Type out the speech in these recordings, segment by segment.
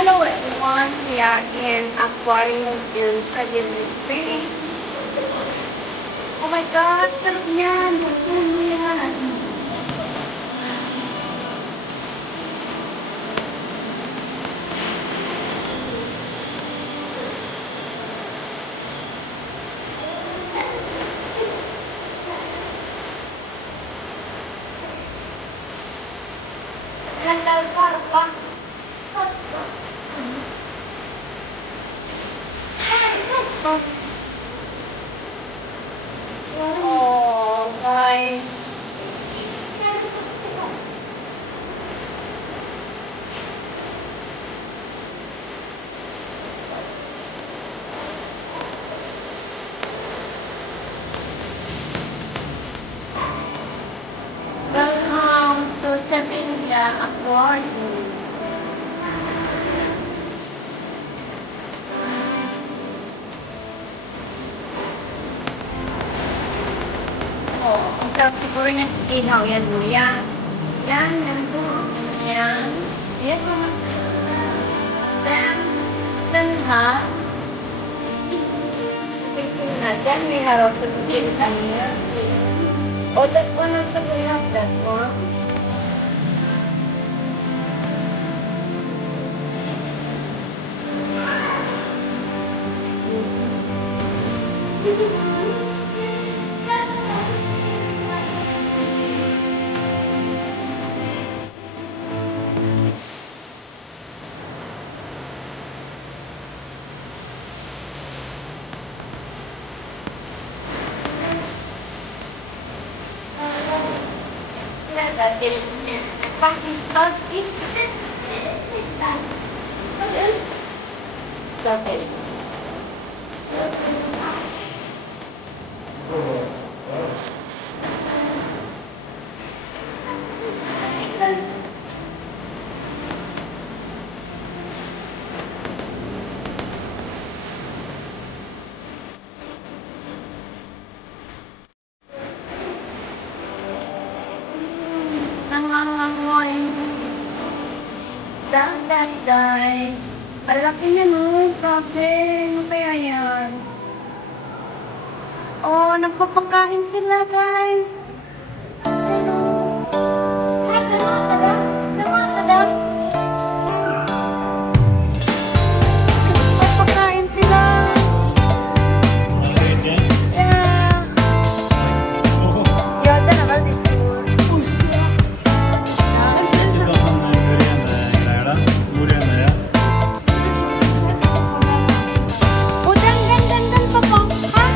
Hello everyone, we are in Aquarium in Sagilin Spring. Oh my God, sarap niyan! Sarap niyan! Handal pa. Oh, guys. Welcome to Sevilla Aquarium. Oh, ang sarap siguro ng ilaw. Yan mo yan. Yan po. Yan. Yan po. Then ha? Then we have also chicken here. Oh, that one also we have that one. That is Pakistan is Sakit. Nangangamoy. Day. Alaki niya nun. Grabe. Ano kaya yan? Oh, nagpapakain sila, guys. Ay, tada. Nagpapakain sila. Yeah. Yata naman this tour. Oh, dan, papang. Ha?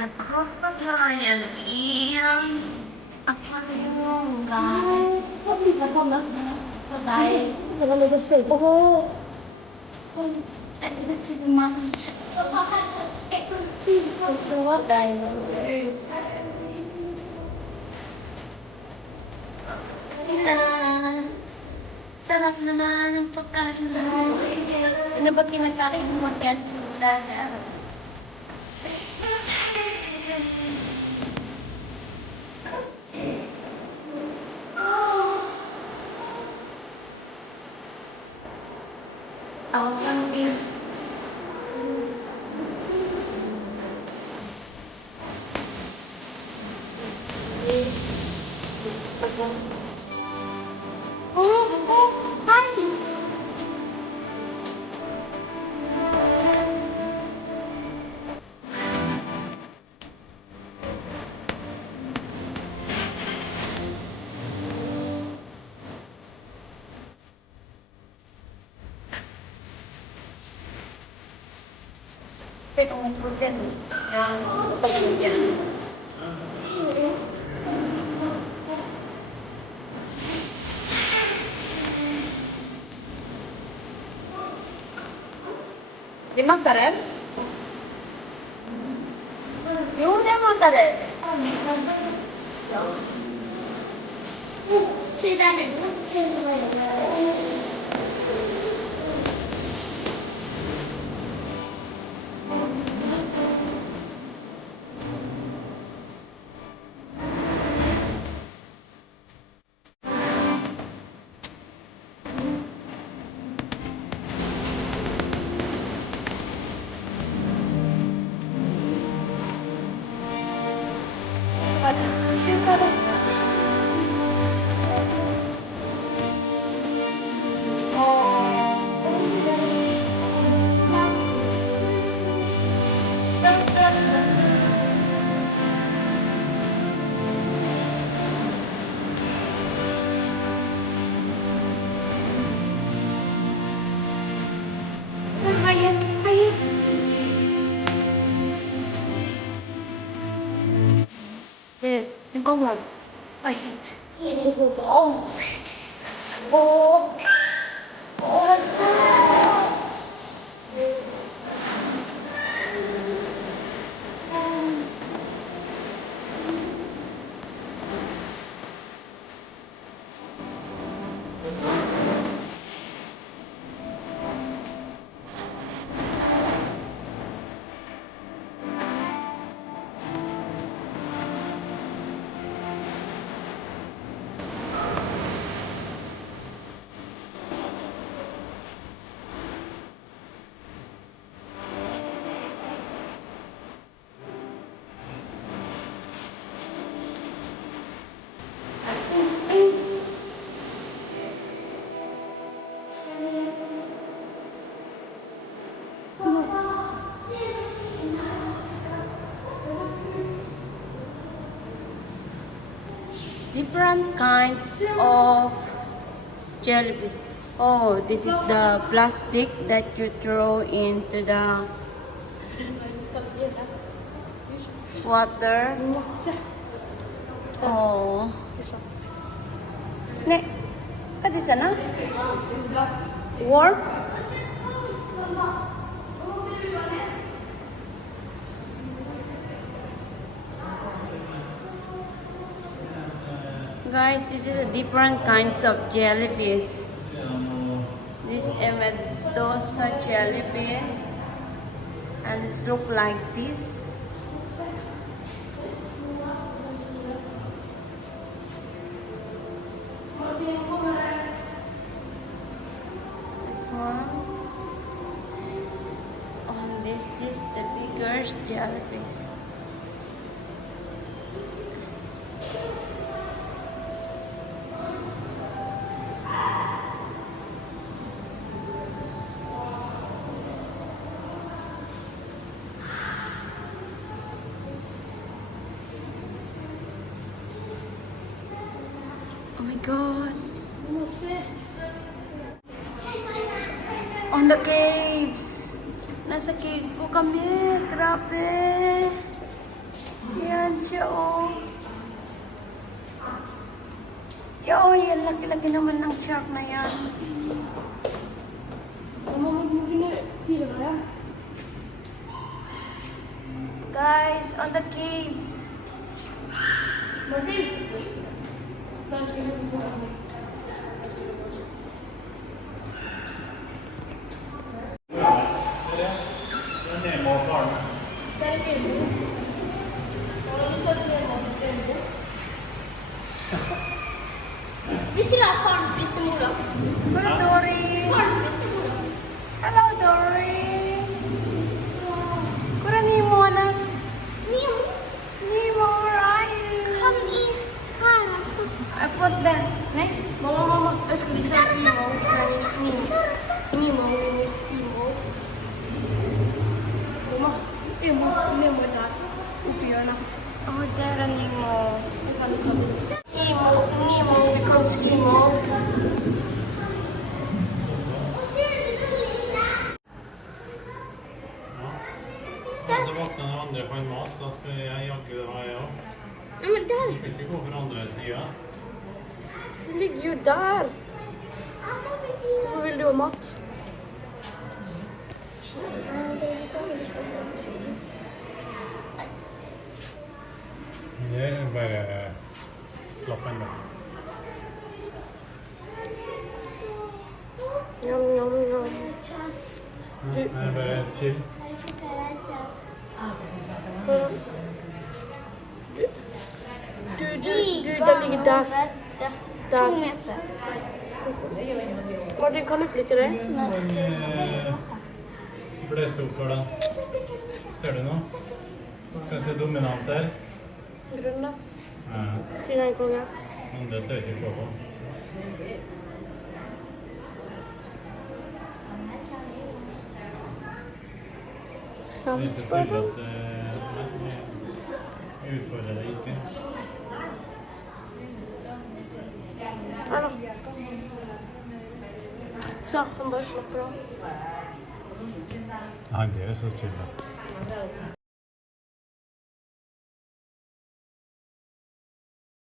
Nagpapakayan iyang aquarium, guys. Sabi ba ito na? Bye. Wala na siya. Oo. What, guys? Sarap naman ang pagkain mo. Ano ba kinakain mo? Yan. Ang is itong protein ng pag-ibig. Limang karet? Yung limang karet. Ikaw lang. Ay. Oh. Oh. Different kinds of jellyfish. Oh, this is the plastic that you throw into the water. Oh. Ne, kadi sana? Warp? Guys, this is a different kinds of jellyfish. This is a Medusa jellyfish, and it look like this. This one. On this the bigger jellyfish. Oh my God. On the caves. Nasa caves po kami. Grabe. Yan siya, oh. Oh, yan. Laki-laki naman ng shark na yan. Guys, on the caves. Vi skulle ha barnspist til mora. Hvor er Dory? Barnspist til mora. Hello, Dory. Hvor er Nemo, anak? Nemo, Nemo, where are you? kom i karet hos... I put that. Nei? Mamma, jeg skulle si Nemo, Chinese Nemo. Nemo, Chinese Nemo. Nemo er der. Oppi hjørnet. Oh, der er Nemo. Nemo, becomes Nemo. Så vakna den andre på en mat, da skal jeg jaggu det ha jeg òg. Ja, men der. Du skal ikke gå for andre sida. Det ligger jo der. Hvorfor vil du ha mat? Det er bare slapp en da. Yum, yum, yum. Det er bare chill. Den ligger der. Der. 2 meter. Martin, kan du flytte deg? Blåse opp for den. Ser du noe? Skal jeg se dominant her? Grunn da. Ja. Trine en konge. Andre tør ikke se på. Det er så tydelig at jeg utfordrer deg ikke. Her da. Så, han bare slapper av. Nei, det er så tydelig.